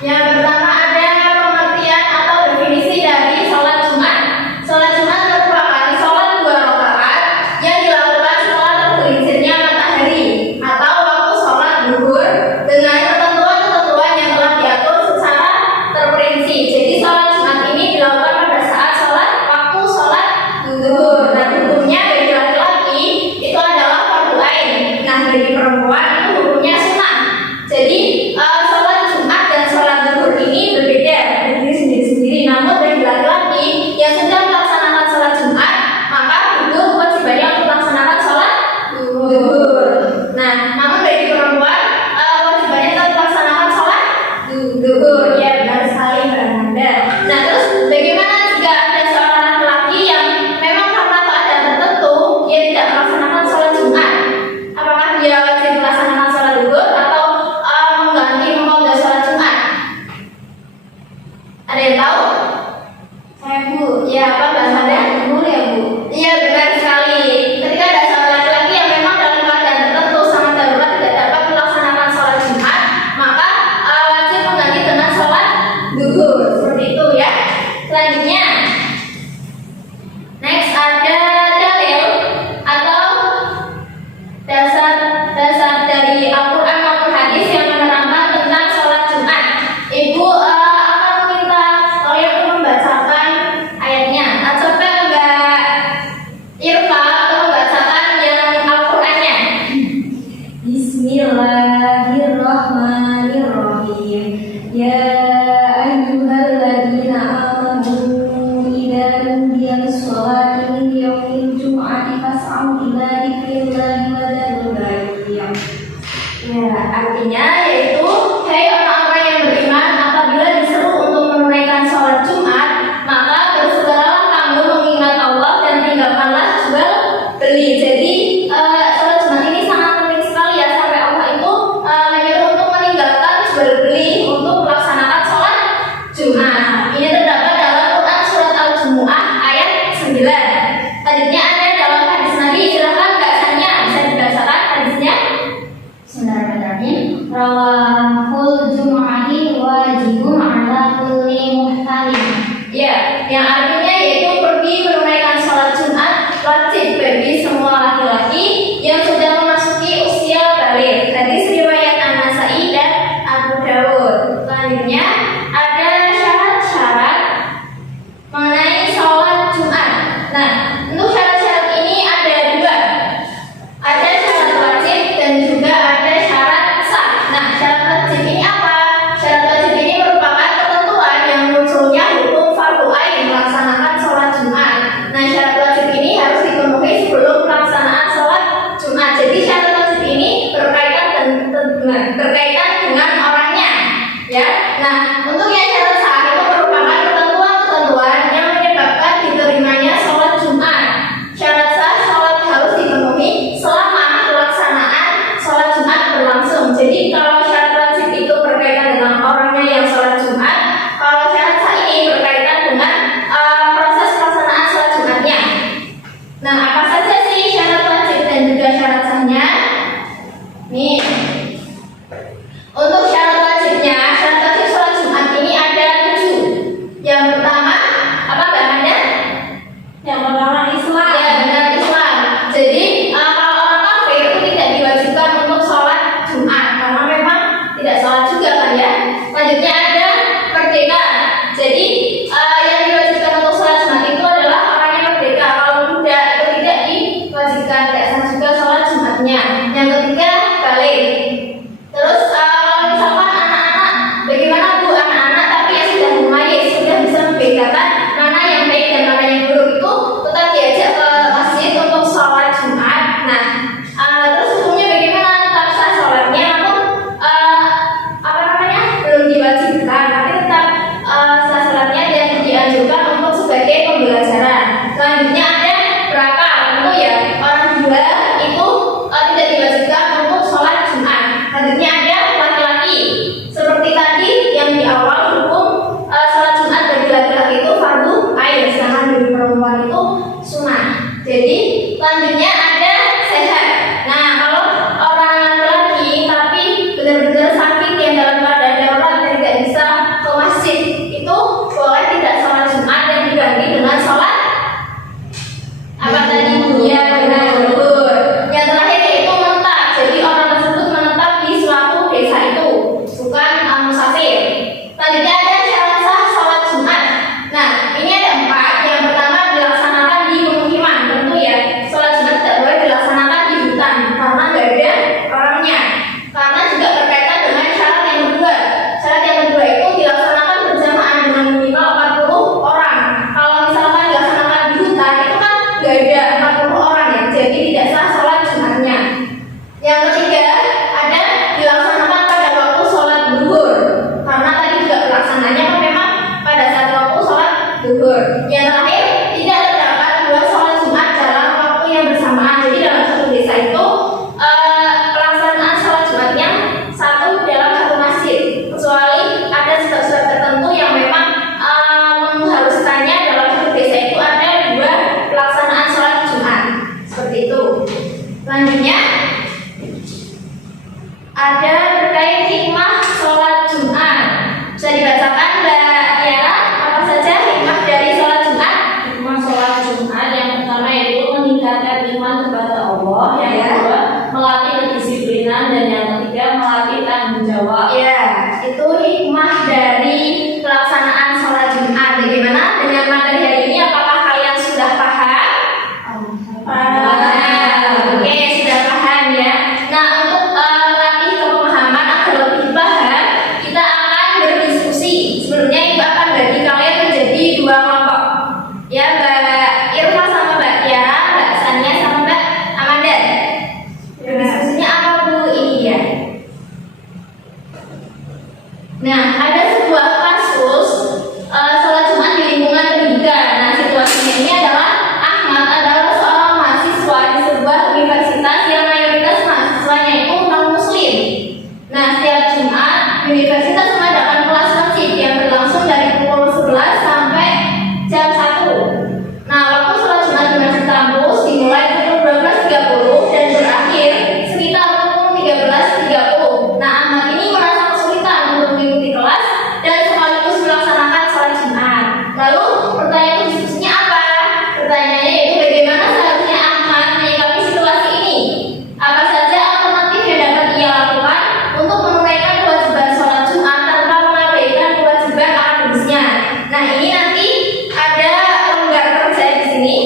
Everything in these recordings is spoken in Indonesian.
Yang pertama ada pengertian atau definisi dari sholat Jumat. Sholat Jumat merupakan sholat 2 rakaat yang dilakukan setelah tergelincirnya matahari atau waktu sholat zuhur dengan ketentuan-ketentuan yang telah diatur secara terperinci. Jadi sholat Jumat ini dilakukan pada saat waktu sholat zuhur. Nah, hukumnya bagi laki-laki itu adalah fardu ain. Nah, bagi perempuan itu hukumnya sunnah. Jadi sholat Jumat dan sholat zuhur ini berbeda berdiri sendiri-sendiri. Namun bagi laki-laki yang sudah melaksanakan sholat Jumat, maka itu kewajibannya untuk melaksanakan sholat zuhur. Nah, namun bagi perempuan kewajibannya tetap melaksanakan sholat zuhur. Ya, benar sekali Mbak Nanda. Nah, terus bagaimana jika ada seorang laki-laki yang memang karena keadaan tertentu dia tidak melaksanakan sholat Jumat? Apakah dia wajib melaksanakan sholat zuhur atau mengganti mengqadha sholat Jumat? Ada yang tahu? Saya Bu. Ya, apa Mbak Nanda? Betul ya Bu? Iya, benar sekali. Ketika ada seorang laki-laki yang memang dalam keadaan tertentu sangat darurat tidak dapat melaksanakan sholat Jumat, maka wajib mengganti dengan sholat zuhur. Seperti itu ya. Selanjutnya, next ada dalil atau dasar dari Al-Quran maupun hadis yang menerangkan tentang sholat Jumat. Ibu akan meminta kalian untuk membacakan ayatnya. Coba Mbak Irfa atau membacakan yang Al-Qurannya. Bismillahirrahmanirrahim. Ya ayyuhalladzina amanu idza nudiya lis-sholati min yaumil jum'ati fas'au ila dzikrillahi wa dzarul bai'a. Ya, artinya yaitu hai orang-orang yang beriman, apabila diseru untuk menunaikan sholat Jumat, maka bersegeralah kamu mengingat Allah dan tinggalkanlah jual beli. Jadi sholat Jumat ini sangat penting sekali ya, sampai Allah itu menyuruh untuk meninggalkan jual beli untuk melaksanakan sholat Jumat. Ini terdapat dalam Quran surat Al-Jumu'ah ayat 9. Selanjutnya ada dalam hadis Nabi. Silakan bacanya, bisa dibacakan hadisnya. Bismillahirrahmanirrahim. Rawahul jumu'ati wajibun 'ala kulli muhtalim. Ya, yang artinya yaitu pergi menunaikan sholat Jumat wajib bagi semua laki-laki yang sudah memasuki usia balik. Hadis riwayat An-Nasa'i dan Abu Dawud. Selanjutnya ada syarat-syarat mengenai sholat Jumat. Nah, untuk syarat-syarat ini ada 2. Ada syarat wajib dan juga ada syarat sah. Nah, syarat wajib ini apa? Syarat wajib ini merupakan ketentuan yang munculnya hukum fardu ain melaksanakan sholat Jumat. Nah, syarat wajib ini harus dipenuhi sebelum pelaksanaan sholat Jumat. Jadi syarat wajib ini berkaitan dengan orangnya, ya. Nah, untuk yang syarat sah itu merupakan ketentuan-ketentuan yang menyebabkan diterimanya sholat Jumat. Syarat sah sholat harus dipenuhi selama pelaksanaan sholat Jumat berlangsung. Jadi kalau syarat wajib itu berkaitan dengan orangnya yang sholat Jumat, kalau syarat sah ini berkaitan dengan proses pelaksanaan sholat Jumatnya. Nah, apa saja sih syarat wajib dan juga syarat sahnya? Nih, untuk syarat wajibnya, syarat wajib sholat Jumat ini ada 7. Yang pertama, apa Mbak Nanda? Yang pertama Islam. Ya, benar, Islam. Jadi kalau orang kafir itu tidak diwajibkan untuk sholat Jumat karena memang tidak sholat juga kan ya. Selanjutnya ada merdeka. Jadi yang diwajibkan untuk sholat Jumat itu adalah orang yang merdeka. Kalau budak itu tidak diwajibkan, tidak sah juga sholat Jumatnya. Yang ketiga balik. Terus kalau misalkan anak-anak, bagaimana Bu anak-anak tapi yang sudah mumayyiz, sudah bisa membedakan mana yang baik dan mana yang buruk, itu tetap diajak ke masjid untuk sholat Jumat. Nah, terus hukumnya bagaimana? Tetap sah sholatnya, namun belum diwajibkan, tapi tetap sah sholatnya dan dianjurkan untuk sebagai pembelajaran. Selanjutnya ada berakal. Tentu ya, orang gila itu tidak diwajibkan untuk sholat Jumat. Selanjutnya ada laki-laki. Seperti tadi yang di awal, hukum sholat Jumat bagi laki-laki itu fardu ain, sedangkan bagi perempuan itu sunnah. Jadi selanjutnya ada sehat. Nah, kalau orang laki-laki tapi benar-benar sakit yang dalam keadaan darurat tidak bisa itu hikmah dari pelaksanaan sholat Jumat. Bagaimana dengan materi hari ini? Apakah kalian sudah paham? Oke, sudah paham ya. Nah, untuk melatih kepemahaman agar lebih paham, kita akan berdiskusi. Sebelumnya Ibu akan bagi kalian menjadi dua kelompok. Ya, Mbak Irma sama Mbak Tiara, Mbak Sania sama Mbak Amanda. Berdiskusinya apa Bu? Ini ya. Nah, ada sebuah kasus sholat Jumat di lingkungan pendidikan. Nah, situasinya ini adalah Ahmad adalah seorang mahasiswa di sebuah universitas yang mayoritas mahasiswanya itu non-muslim. Nah, setiap Jumat, universitas mengadakan kelas masjid yang berlangsung dari pukul 11 sampai jam 1. Nah, waktu sholat Jumat di masjid kampus dimulai pukul 12.30 dan berakhir sekitar pukul 13.30. Nah, Ahmad ini merasa kesulitan untuk mengikuti kelas dan sekaligus melaksanakan sholat Jumat. Lalu pertanyaan diskusinya apa? Pertanyaannya yaitu bagaimana seharusnya Ahmad menyikapi situasi ini? Apa saja alternatif yang dapat ia lakukan untuk menunaikan kewajiban sholat Jumat tanpa mengabaikan kewajiban akademisnya? Nah, ini nanti ada lembar kerja di sini.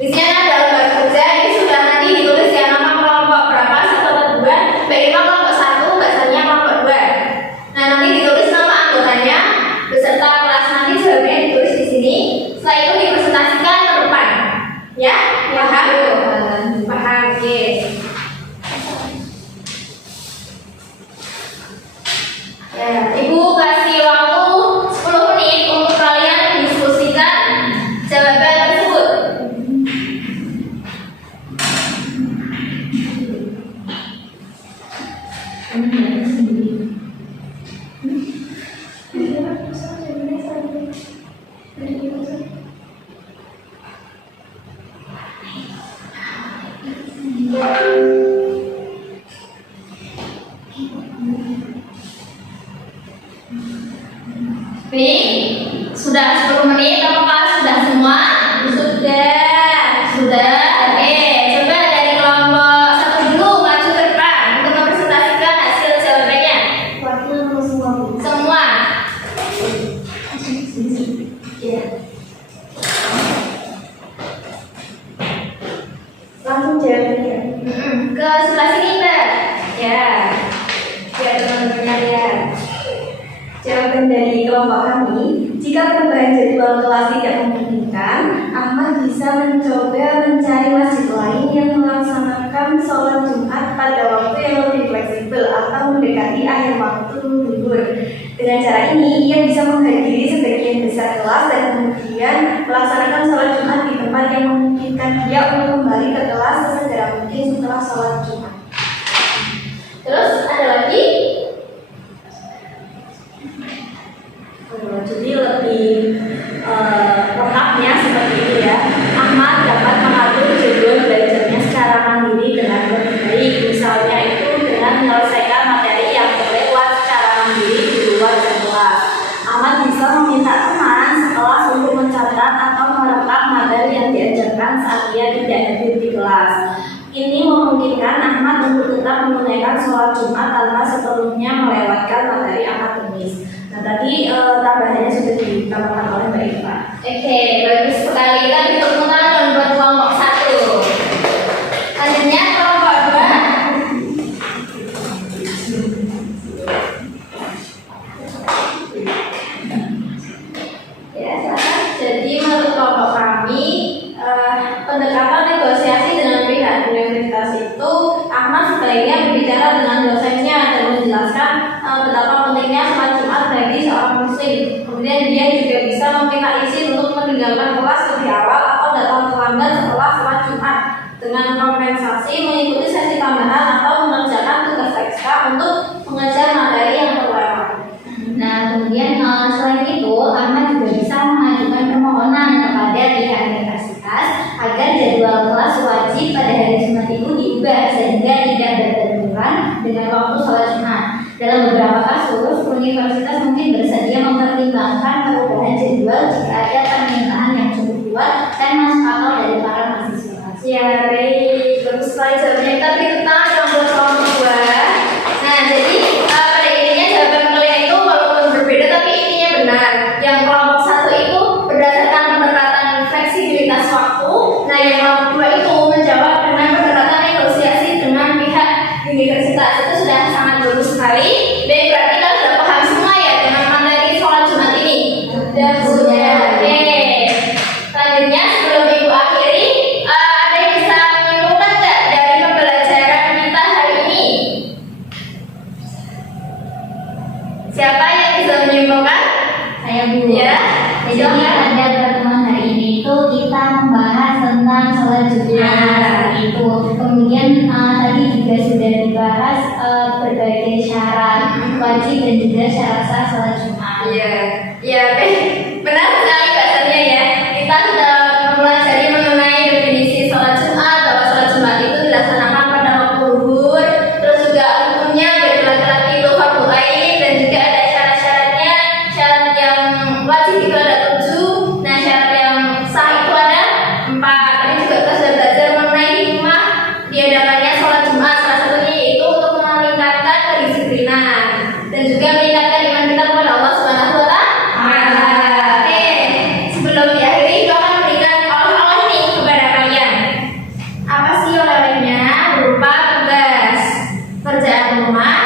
Di sini ada lembar kerja. Ini sudah nanti ditulis ya nama kelompok berapa, 1 atau 2. Mbak Irma kelompok 1, Mbak Sania kelompok 2. Nah, nanti ditulis nama anggotanya beserta kelas, nanti jawabannya ditulis di sini. Setelah itu dipresentasikan ke depan. Ya, paham? Paham, oke. Ya, Ibu kasih waktu 10 menit untuk kalian mendiskusikan jawaban tersebut. Nih, sudah 10 menit, apakah sudah semua? Sudah. Oke, coba dari kelompok 1 dulu maju ke depan untuk mempresentasikan hasil jawabannya. Semua. Ya. Langsung jawabannya. Ke sebelah sini, Mbak. Ya. Biar teman-temannya lihat. Jawaban dari kelompok kami, jika perubahan jadwal kelas tidak memungkinkan, Ahmad bisa mencoba mencari masjid lain yang melaksanakan sholat Jumat pada waktu yang lebih fleksibel atau mendekati akhir waktu libur. Dengan cara ini, ia bisa menghadiri sebagian besar kelas dan kemudian melaksanakan sholat Jumat di tempat yang memungkinkan dia untuk kembali ke kelas sesegera mungkin setelah sholat Jumat. Terus ada lagi? Jadi lebih lengkapnya seperti itu ya. Ahmad dapat mengatur jadwal belajarnya secara mandiri dengan lebih baik. Misalnya itu dengan menyelesaikan materi yang terlewat secara mandiri di luar jam kelas. Ahmad bisa meminta teman sekelas untuk mencatat atau merekam materi yang diajarkan saat dia tidak hadir di kelas. Ini memungkinkan Ahmad untuk tetap menunaikan sholat Jumat tanpa sepenuhnya melewatkan materi akademis. Nah, tadi tambahannya sudah ditambahkan oleh Mbak Irma. Oke, bagus sekali. Kita tepuk tangan buat kelompok 1. Selanjutnya kelompok 2. Ya, silakan. Jadi menurut kelompok kami, pendekatan negosiasi dengan pihak universitas itu Ahmad sebaiknya berbicara dengan dosennya dan menjelaskan betapa pentingnya sholat Jumat bagi seorang muslim. Kemudian dia juga bisa meminta izin untuk meninggalkan kelas lebih awal atau datang terlambat setelah sholat Jumat dengan kompensasi mengikuti sesi tambahan atau mengerjakan tugas ekstra untuk mengejar materi yang terlewat. Nah, kemudian selain itu, Ahmad juga bisa mengajukan permohonan kepada pihak universitas agar jadwal kelas wajib pada hari Jumat itu diubah sehingga tidak berbenturan dengan waktu sholat Jumat. Dalam beberapa kasus, universitas mungkin bersedia mempertimbangkan perubahan jadwal jika ada permintaan yang cukup kuat dan masuk akal dari para mahasiswa. Ya, baik. Bagus sekali jawabannya. Kita beri tepuk tangan dong buat kelompok 2. Nah, Siapa yang bisa menyimpulkan? Saya Bu. Ya. Jadi pada pertemuan hari ini itu kita membahas tentang sholat Jumat itu. Kemudian tadi juga sudah dibahas berbagai syarat wajib dan juga syarat sah sholat Jumat. Iya, iya, benar sekali bahasanya ya. Kita sudah mempelajari mengenai definisi sholat Jumat, bahwa sholat Jumat itu dilaksanakan pada waktu zuhur, terus juga hukumnya bagi laki-laki itu fardu ain, dan juga ada syarat-syaratnya. Syarat yang wajib itu ada 7, nah syarat yang sah itu ada 4. Tadi juga kita sudah belajar mengenai hikmah diadakannya sholat Jumat. Salah satunya itu untuk meningkatkan kedisiplinan dan juga meningkatkan iman kita kepada Allah Subhanahu wa Ta'ala. Oke, sebelum diakhiri kita akan memberikan oleh-oleh nih kepada kalian. Apa sih oleh-olehnya? Berupa tugas kerjaan rumah.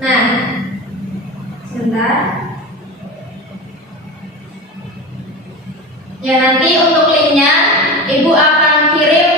Nah, sebentar. Ya, nanti untuk linknya Ibu akan kirim